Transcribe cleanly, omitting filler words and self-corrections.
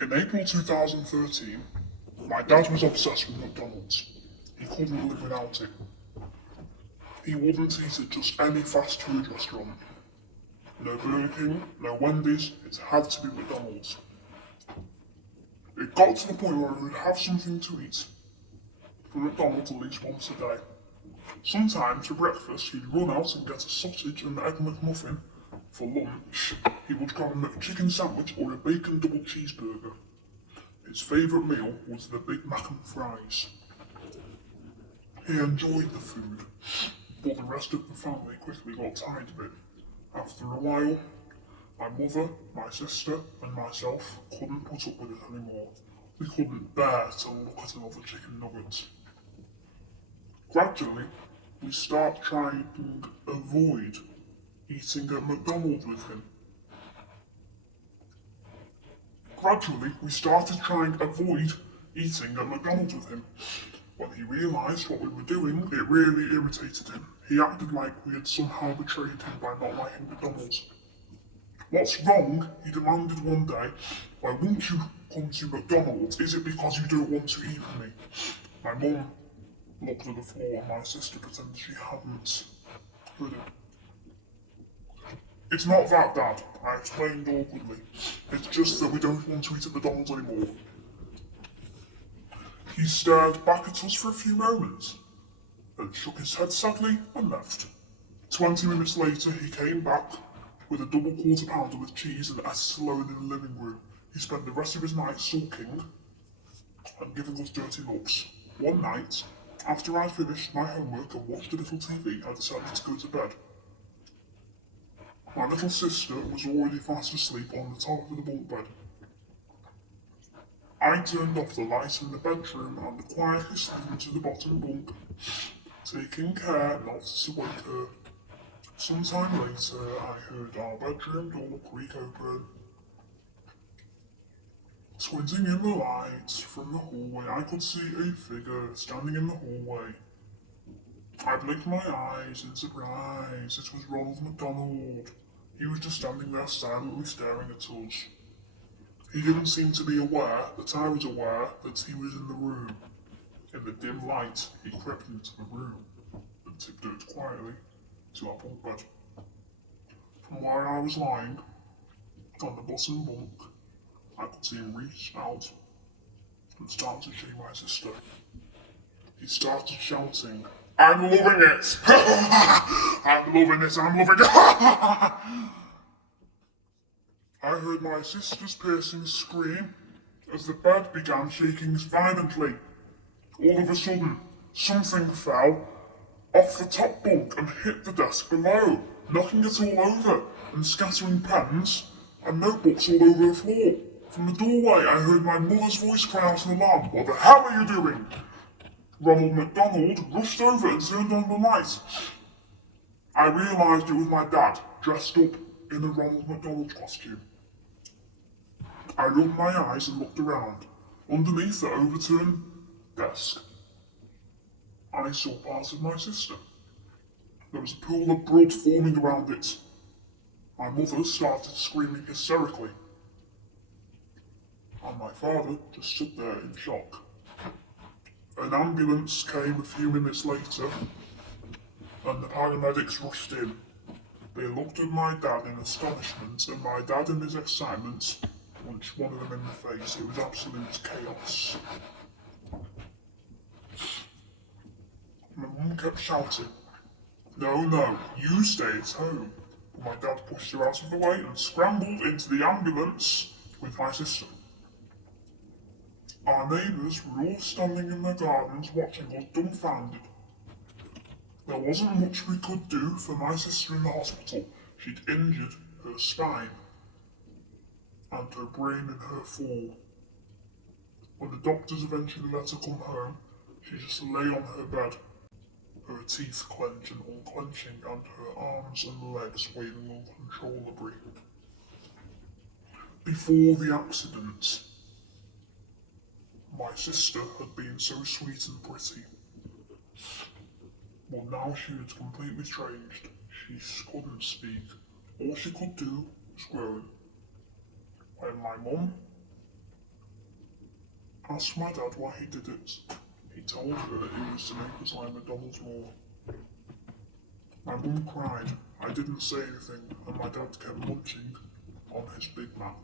In April 2013, my dad was obsessed with McDonald's. He couldn't live without it. He wouldn't eat at just any fast food restaurant. No Burger King, no Wendy's, it had to be McDonald's. It got to the point where we would have something to eat from McDonald's at least once a day. Sometimes for breakfast he'd run out and get a sausage and egg McMuffin. For lunch, he would grab a McChicken sandwich or a bacon double cheeseburger. His favourite meal was the Big Mac and fries. He enjoyed the food, but the rest of the family quickly got tired of it. After a while, my mother, my sister, and myself couldn't put up with it anymore. We couldn't bear to look at another chicken nugget. Gradually, we started trying to avoid eating at McDonald's with him. When he realised what we were doing, it really irritated him. He acted like we had somehow betrayed him by not liking McDonald's. What's wrong? He demanded one day. Why won't you come to McDonald's? Is it because you don't want to eat with me? My mum looked at the floor and my sister pretended she hadn't heard it. It's not that, Dad, I explained awkwardly. It's just that we don't want to eat at McDonald's anymore. He stared back at us for a few moments, then shook his head sadly and left. 20 minutes later, he came back with a double quarter pounder with cheese and ate it alone in the living room. He spent the rest of his night sulking and giving us dirty looks. One night, after I finished my homework and watched a little TV, I decided to go to bed. My little sister was already fast asleep on the top of the bunk bed. I turned off the light in the bedroom and quietly slid into the bottom bunk, taking care not to wake her. Sometime later, I heard our bedroom door creak open. Squinting in the light from the hallway, I could see a figure standing in the hallway. I blinked my eyes in surprise. It was Ronald McDonald. He was just standing there silently staring at us. He didn't seem to be aware that I was aware that he was in the room. In the dim light, he crept into the room and tiptoed quietly to our bunk bed. From where I was lying, on the bottom bunk, I could see him reach out and start to shake my sister. He started shouting, I'm loving it! I'm loving it, I'm loving it! I heard my sister's piercing scream as the bed began shaking violently. All of a sudden, something fell off the top bunk and hit the desk below, knocking it all over and scattering pens and notebooks all over the floor. From the doorway, I heard my mother's voice cry out in alarm, What the hell are you doing? Ronald McDonald rushed over and turned on the light. I realised it was my dad, dressed up in a Ronald McDonald costume. I rubbed my eyes and looked around. Underneath the overturned desk, I saw part of my sister. There was a pool of blood forming around it. My mother started screaming hysterically, and my father just stood there in shock. An ambulance came a few minutes later, and the paramedics rushed in. They looked at my dad in astonishment, and my dad in his excitement punched one of them in the face. It was absolute chaos. My mum kept shouting, No, you stay at home. But my dad pushed her out of the way and scrambled into the ambulance with my sister. Our neighbours were all standing in their gardens watching us dumbfounded. There wasn't much we could do for my sister in the hospital. She'd injured her spine and her brain in her fall. When the doctors eventually let her come home, she just lay on her bed, her teeth clenched and unclenching, and her arms and legs waving uncontrollably. Before the accident, my sister had been so sweet and pretty. But now she had completely changed. She couldn't speak. All she could do was groan. When my mum asked my dad why he did it. He told her it was to make us like McDonald's more. My mum cried. I didn't say anything, and my dad kept munching on his Big Mac.